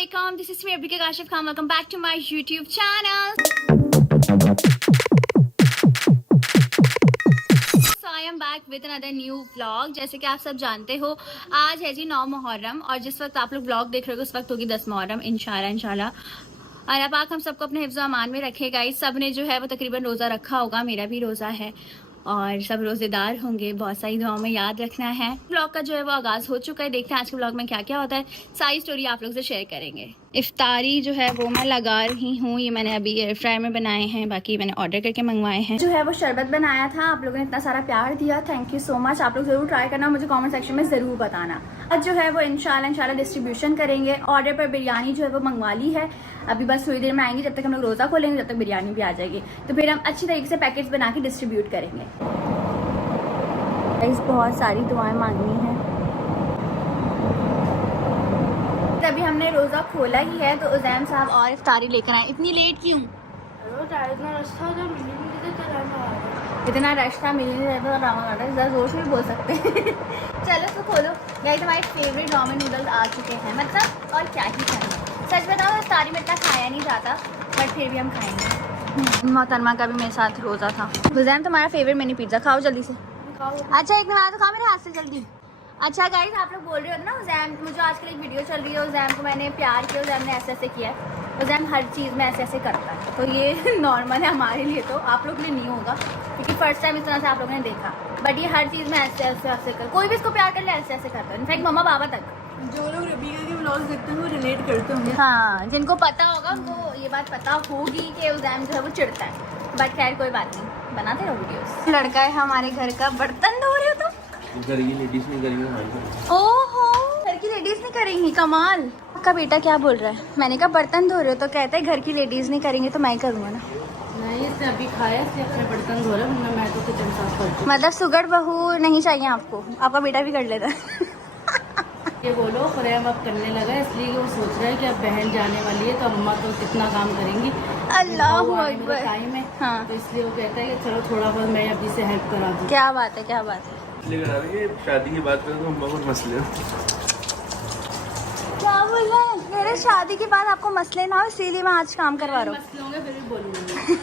Assalamualaikum. This is me, Abhika Kashif Khan. Welcome back to my YouTube channel. So I am back with another new vlog. जैसे कि आप सब जानते हो आज है जी 9 मुहर्रम और जिस वक्त आप लोग व्लॉग देख रहे हो उस वक्त होगी 10 मुहर्रम इंशाल्लाह। अल्लाह पाक हम सबको अपने हिफ्ज़ अमान में रखेगा। इस सब ने जो है वो तकरीबन रोज़ा रखा होगा, मेरा भी रोज़ा है और सब रोज़ेदार होंगे। बहुत सारी दुआओं में याद रखना है। व्लॉग का जो है वो आगाज़ हो चुका है। देखते हैं आज के व्लॉग में क्या क्या होता है, सारी स्टोरी आप लोग से शेयर करेंगे। इफ्तारी जो है वो मैं लगा रही हूँ। ये मैंने अभी एयर फ्रायर में बनाए हैं, बाकी मैंने ऑर्डर करके मंगवाए हैं। जो है वो शरबत बनाया था, आप लोगों ने इतना सारा प्यार दिया, थैंक यू सो मच। आप लोग ज़रूर ट्राई करना, मुझे कमेंट सेक्शन में ज़रूर बताना। आज जो है वो इंशाल्लाह डिस्ट्रीब्यूशन करेंगे। ऑर्डर पर बिरयानी जो है वो मंगवा ली है, अभी बस थोड़ी देर में आएंगी। जब तक हम लोग रोज़ा खोलेंगे जब तक बिरयानी भी आ जाएगी, तो फिर हम अच्छी तरीके से पैकेट्स बना के डिस्ट्रीब्यूट करेंगे। बहुत सारी दुआएं मांगनी है। अभी हमने रोज़ा खोला ही है तो उज़ैम साहब और इफ्तारी लेकर आए। इतनी लेट क्यों? इतना रश था, मिल नहीं रहा था। ज़रा जोर से भी बोल सकते हैं। चलो तो खोलो। गाइस हमारे फेवरेट रामेन नूडल्स आ चुके हैं, मतलब और क्या ही करना। सच बताओ इफ्तारी में इतना खाया नहीं जाता, बट फिर भी हम खाएंगे। मोहतरमा का भी मेरे साथ रोज़ा था। उज़ैम तुम्हारा फेवरेट मिनी पिज़्ज़ा खाओ जल्दी से। अच्छा एक नवाज खाओ मेरे हाथ से जल्दी। अच्छा गाइस आप लोग बोल रहे हो ना उज़ैम, मुझे आजकल एक वीडियो चल रही है, उज़ैम को मैंने प्यार किया, उज़ैम ने ऐसे ऐसे किया है। उज़ैम हर चीज़ में ऐसे ऐसे करता है, तो ये नॉर्मल है हमारे लिए, तो आप लोग के लिए नहीं होगा क्योंकि फर्स्ट टाइम इस तरह से आप लोगों ने देखा। बट ये हर चीज़ में ऐसे ऐसे ऐसे कर, कोई भी इसको प्यार कर ले ऐसे ऐसे करता है। इनफैक्ट मम्मा पापा तक, जो लोग रबीका के व्लॉग्स देखते हैं वो रिलेट करते होंगे। हाँ जिनको पता होगा उनको ये बात पता होगी कि उज़ैम जो है वो चिढ़ता है। बट खैर कोई बात नहीं, बनाते रहो वीडियोस। लड़का है हमारे घर का, बर्तन धो रहे हो तुम? घर की लेडीज नहीं करेंगे। ओहो घर की लेडीज नहीं करेंगी, कमाल। आपका बेटा क्या बोल रहा है? मैंने कहा बर्तन धो रहे हो तो कहता है घर की लेडीज नहीं करेंगे तो मैं करूँगा ना। नहीं इसने अभी खाया, इसलिए अपने बर्तन धो रहा है, मैं तो किचन साफ करती हूँ। मतलब सुगड़ बहू नहीं चाहिए आपको, आपका बेटा भी कर लेता है। ये बोलो प्रेम अब करने लगा, इसलिए वो सोच रहा है कि अब बहन जाने वाली है तो अम्मा तो कितना काम करेंगी, अल्लाह अकबर। टाइम है हाँ तो इसलिए वो कहता है कि चलो थोड़ा बहुत मैं अभी से हेल्प करा दूँ। क्या बात है, क्या बात है। इसलिए करा रही है शादी की बात करें तो अम्मा कुछ मसले क्या बोल रहे हैं? मेरे शादी के बाद आपको मसले ना हो इसीलिए मैं आज काम करवा रहा हूँ। मसले होंगे फिर भी बोलूँगी।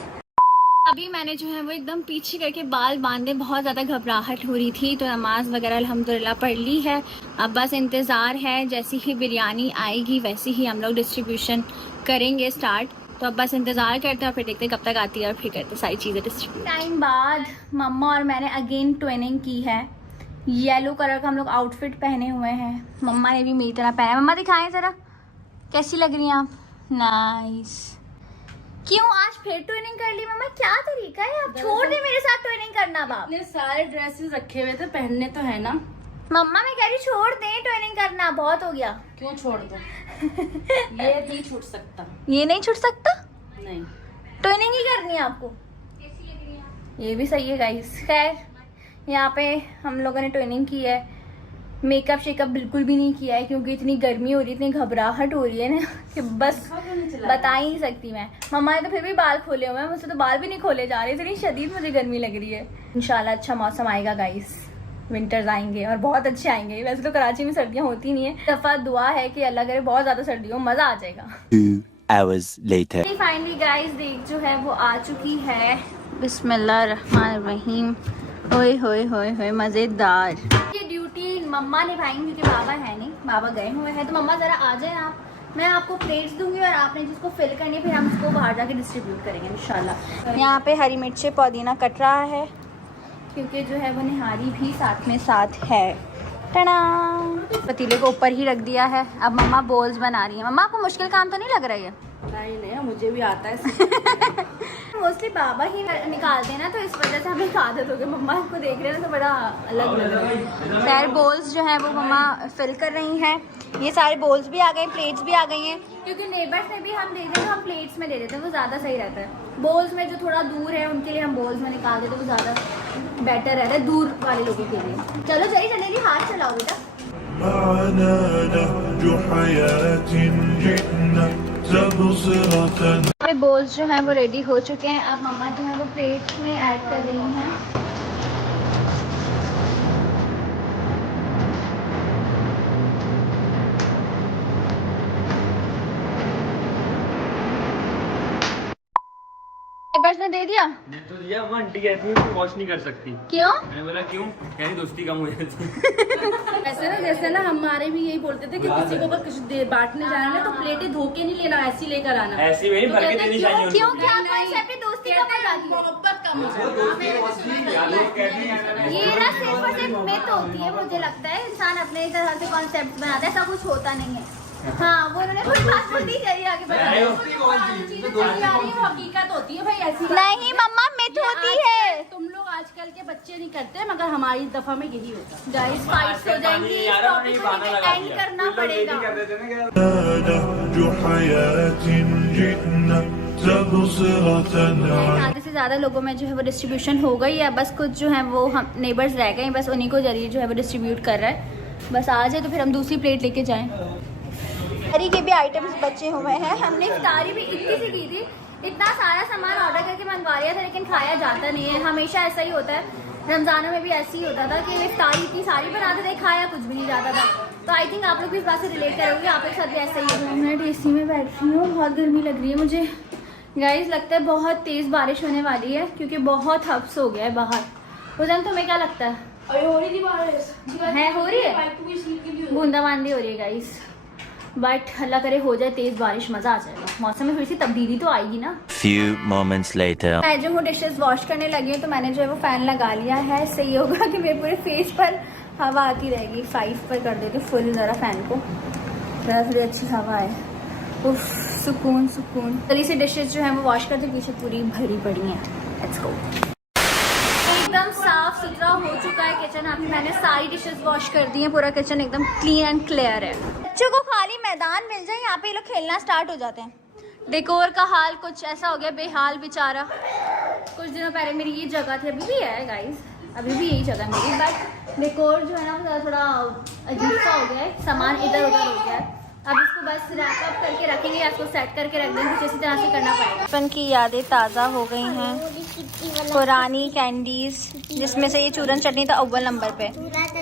अभी मैंने जो है वो एकदम पीछे करके बाल बांधे, बहुत ज़्यादा घबराहट हो रही थी, तो नमाज वगैरह अल्हम्दुलिल्लाह पढ़ ली है। अब बस इंतज़ार है, जैसी ही बिरयानी आएगी वैसे ही हम लोग डिस्ट्रीब्यूशन करेंगे स्टार्ट। तो अब बस इंतज़ार करते हैं और फिर देखते हैं कब तक आती है और फिर करते हैं सारी चीज़ें डिस्ट्रीब्यूट। टाइम बाद मम्मा और मैंने अगेन ट्विनिंग की है। येलो कलर का हम लोग आउटफिट पहने हुए हैं, मम्मा ने भी मेरी तरह पहना। मम्मा दिखाएं ज़रा कैसी लग रही हैं आप? नाइस। क्यों आज फिर ट्विनिंग कर ली मम्मा? क्या तरीका है, आप छोड़ दे मेरे साथ ट्विनिंग करना। बाप इतने सारे ड्रेसेस रखे हुए थे, पहनने तो है ना। मम्मा मैं कह रही छोड़ दे ट्विनिंग करना, बहुत हो गया। क्यों छोड़ दो? ये नहीं छूट सकता। ये नहीं छूट सकता, नहीं ट्विनिंग ही करनी है आपको। ये भी सही है गाइस। खैर यहाँ पे हम लोगों ने ट्विनिंग की है, मेकअप शेकअप बिल्कुल भी नहीं किया है क्योंकि इतनी गर्मी हो रही है, इतनी घबराहट हो रही है ना कि बस बता ही नहीं सकती मैं। मम्मा ने तो फिर भी बाल खोले हुए हैं, मुझसे तो बाल भी नहीं खोले जा रहे, इतनी शदीद मुझे गर्मी लग रही है। इंशाल्लाह अच्छा मौसम आएगा गाइस, विंटर्स आएंगे और बहुत अच्छे आएंगे। वैसे तो कराची में सर्दियाँ होती नहीं है, दफ़ा दुआ है कि अल्लाह करे बहुत ज़्यादा सर्दी हो, मज़ा आ जाएगा। 2 hours later. फाइनली गाइस देख जो है वो आ चुकी है। बिस्मिल्लाहिर्रहमानिर्रहीम। ओए होए होए होए मज़ेदार। ये ड्यूटी मम्मा निभाएंगी क्योंकि बाबा है नहीं, बाबा गए हुए हैं। तो मम्मा ज़रा आ जाए आप, मैं आपको प्लेट्स दूंगी और आपने जिसको फिल करनी है फिर हम उसको बाहर जाके डिस्ट्रीब्यूट करेंगे इंशाल्लाह। यहाँ पे हरी मिर्ची पुदीना कट रहा है क्योंकि जो है वो निहारी भी साथ में साथ है। टना पतीले को ऊपर ही रख दिया है। अब मम्मा बोल्स बना रही है। मम्मा आपको मुश्किल काम तो नहीं लग रहा है? नहीं मुझे भी आता है। मोस्टली बाबा ही निकालते हैं ना, तो इस वजह से हमें आदत हो गई। मम्मा को देख रहे हैं तो बड़ा अलग लग रहा है। खैर बोल्स जो है वो मम्मा फिल कर रही हैं। ये सारे बोल्स भी आ गए, प्लेट्स भी आ गई हैं क्योंकि नेबर्स में भी हम दे दें तो हम प्लेट्स में दे देते हैं, वो ज़्यादा सही रहता है। बोल्स में जो थोड़ा दूर है उनके लिए हम बोल्स में निकाल देते, वो ज़्यादा बेटर रहता है दूर वाले लोगों के लिए। चलो चलिए चलेगी, हाथ चलाओ बेटा। बोल्स जो हैं वो रेडी हो चुके हैं। अब मम्मा जो है वो प्लेट में ऐड कर रही हैं। पैम्पर्स ने दे दिया? तो दिया, वो आंटी कहती है कि वॉश नहीं कर सकती। क्यों? मैंने बोला क्यों? कहनी दोस्ती कम हो जाती। ऐसे ना जैसे ना हमारे भी यही बोलते थे कि किसी को अगर कुछ बांटने जाना है तो प्लेटें धो के नहीं लेना, ऐसी लेकर आना। ऐसी में भर के देनी चाहिए क्यों? क्या कॉन्सेप्ट है दोस्ती कब हो जाती है? मोहब्बत कम हो जाती है। ये ना सिर्फ और सिर्फ मिथ होती है, मुझे लगता है इंसान अपने तरह से कॉन्सेप्ट बनाता है, ऐसा कुछ होता नहीं है। हाँ, वो उन्होंने कोई बात बोल दी, चलिए आगे बताइए। हकीकत होती है भाई, ऐसी नहीं मम्मा, मिथ होती है। तुम लोग आजकल के बच्चे नहीं करते, मगर हमारी दफा में यही होता है। गाइस फाइट्स हो जाएंगी, इस टॉपिक को एंड करना पड़ेगा। आधे से ज्यादा लोगों में जो है वो डिस्ट्रीब्यूशन हो गई है, बस कुछ जो है वो हम नेबर्स रह गए, बस उन्हीं को जरिए जो है वो डिस्ट्रीब्यूट कर रहा है। बस आ जाए तो फिर हम दूसरी प्लेट लेके जाएं। इफ्तारी के भी आइटम्स बचे हुए हैं, हमने इफ्तारी भी इतनी सी की थी, इतना सारा सामान ऑर्डर करके मंगवा लिया था, लेकिन खाया जाता नहीं है। हमेशा ऐसा ही होता है, रमजानों में भी ऐसे ही होता था कि इफ्तारी इतनी सारी बनाते थे, खाया कुछ भी नहीं जाता था। तो आई थिंक आप लोग भी इस बात से रिलेट करोगे, आप लोग के साथ भी ऐसा ही होगा। मैं एसी में बैठ रही हूँ, बहुत गर्मी लग रही है मुझे। गाइस लगता है बहुत तेज़ बारिश होने वाली है, क्योंकि बहुत हफ्स हो गया है बाहर। उधर तुम्हें क्या लगता है? हो रही थी बारिश है, हो रही है, बूंदाबांदी हो रही है गाइस, बट अल्लाह करे हो जाए तेज बारिश, मजा आ जाएगा। मौसम में थोड़ी सी तब्दीली तो आएगी ना। Few moments later. मैं जो हूँ डिशेस वॉश करने लगी हूँ, तो मैंने जो है वो फैन लगा लिया है। सही होगा कि मेरे पूरे फेस पर हवा आती रहेगी। 5 पर कर देती हूँ फुल ज़रा फैन को, ज़रा थोड़ी अच्छी हवा है। उफ, सुकून सुकून। जल्दी से डिशेस जो है वो वॉश करते, पीछे पूरी भरी पड़ी हैं। Let's go. एकदम साफ सुथरा हो चुका है किचन। अभी मैंने सारी डिशेस वॉश कर दी हैं, पूरा किचन एकदम क्लीन एंड क्लियर है। बच्चों को खाली मैदान मिल जाए, यहाँ पे ये लोग खेलना स्टार्ट हो जाते हैं। डेकोर का हाल कुछ ऐसा हो गया, बेहाल बेचारा। कुछ दिनों पहले मेरी ये जगह थी, अभी भी है गाइस, अभी भी यही जगह मेरी, बट डेकोर जो है ना वो थोड़ा अजीब सा हो गया है, सामान इधर उधर हो गया है। अब इसको बस रैप अप करके रखेंगे या इसको सेट करके रख देंगे, कुछ इसी तरह से करना पड़ेगा। बचपन की यादें ताज़ा हो गई हैं, पुरानी कैंडीज, जिसमें से ये चूरन चटनी तो अव्वल नंबर पे।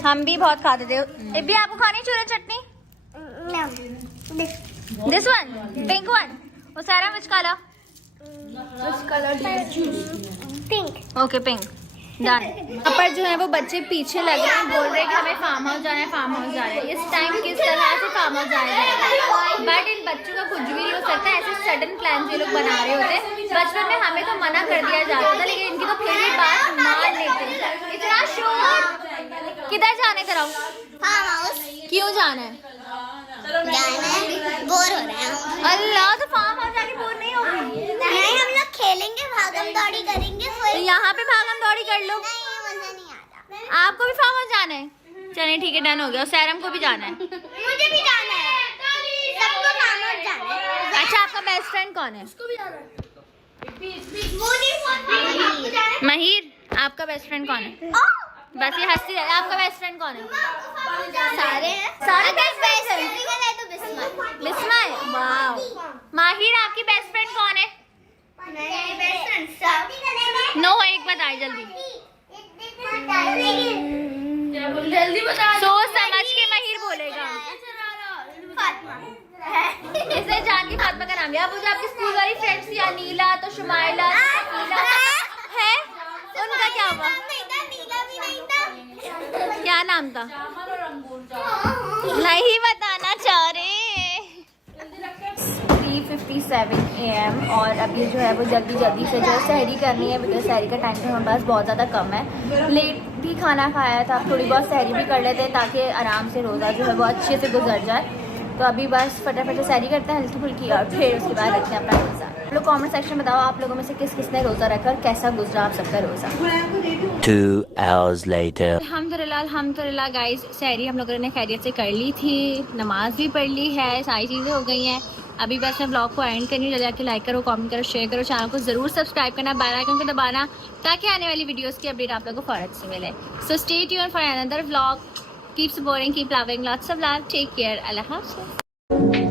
हम भी बहुत खाते थे। भी आपको खानी चूरन chutney? This one, pink one. वो सारा which colour? Pink. Okay pink, done. यहाँ पर जो है वो बच्चे पीछे लगे हैं, बोल रहे हैं कि हमें फार्म हाउस जाना है, फार्म हाउस जाना है। इस टाइम किस तरह से फार्म हाउस जाएंगे, बट इन बच्चों का कुछ भी नहीं हो सकता। ऐसे सडन प्लान ये लोग बना रहे होते हैं। बचपन में हमें तो मना कर दिया जाता था, लेकिन इनकी तो फिर भी बात मान लेते हैं। इतना शोर, किधर जाने कराओ? फार्म हाउस क्यों जाना है? जाना है, बोर हो रहे हैं। अल्लाह, तो फार्म हाउस जाके बोर नहीं होगी? नहीं, हम लोग खेलेंगे, भागम दौड़ी करेंगे। तो यहाँ पे भागम दौड़ी कर लो। नहीं, मजा नहीं आता। आपको भी फार्म हाउस जाना है? चलिए ठीक है, डन हो गया। और सैरम को भी जाना है? मुझे भी जाना है, सबको फार्म हाउस जाना है। अच्छा, आपका बेस्ट फ्रेंड कौन है? महिर, आपका बेस्ट फ्रेंड कौन है? बस ये हंसती है। आपका बेस्ट फ्रेंड कौन है? सारे हैं, सारे बेस्ट फ्रेंड्स हैं। तो बिस्मा। बिस्मा है, वाह। माहिर, आपकी बेस्ट फ्रेंड कौन है? नहीं, बेस्ट फ्रेंड सब। नो, एक बताए जल्दी। जल्दी बता। सोच समझ के महिर बोलेगा। इसने जान की फातिमा का नाम लिया। अब मुझे आपकी स्कूल वाली फ्रेंड्स थी अनीला, तो शुमाइला, है, उनका क्या हुआ? क्या नाम था? नहीं बताना चाह रहे। 3:57 AM और अभी जो है वो जल्दी से जो है सहरी करनी है, बिकॉज सहरी का टाइम तो हमारे पास बहुत ज़्यादा कम है। लेट भी खाना खाया था, थोड़ी बहुत सहरी भी कर लेते हैं ताकि आराम से रोज़ा जो है वो अच्छे से गुजर जाए। तो अभी बस फटाफट से सहरी करते हैं हल्की फुल्की, और फिर उसके बाद रखते हैं अपना रोज़ा। आप लोग कॉमेंट सेक्शन में बताओ, आप लोगों में से किस किसने रोज़ा रखा और कैसा गुजरा आप सबका रोज़ा। 2 hours later. अल्हम्दुलिल्लाह गाइस, सहरी हम लोगों ने खैरियत से कर ली थी, नमाज भी पढ़ ली है, सारी चीज़ें हो गई हैं। अभी बस मैं ब्लॉग को एंड करनी है। जाके लाइक करो, कमेंट करो, शेयर करो, चैनल को ज़रूर सब्सक्राइब करना, बेल आइकन को दबाना, ताकि आने वाली वीडियोस की अपडेट आप लोगों को फौरन से मिले। So stay tuned for another vlog. Keep supporting, keep loving, lots of love, take care, Allah हाफ़िज़।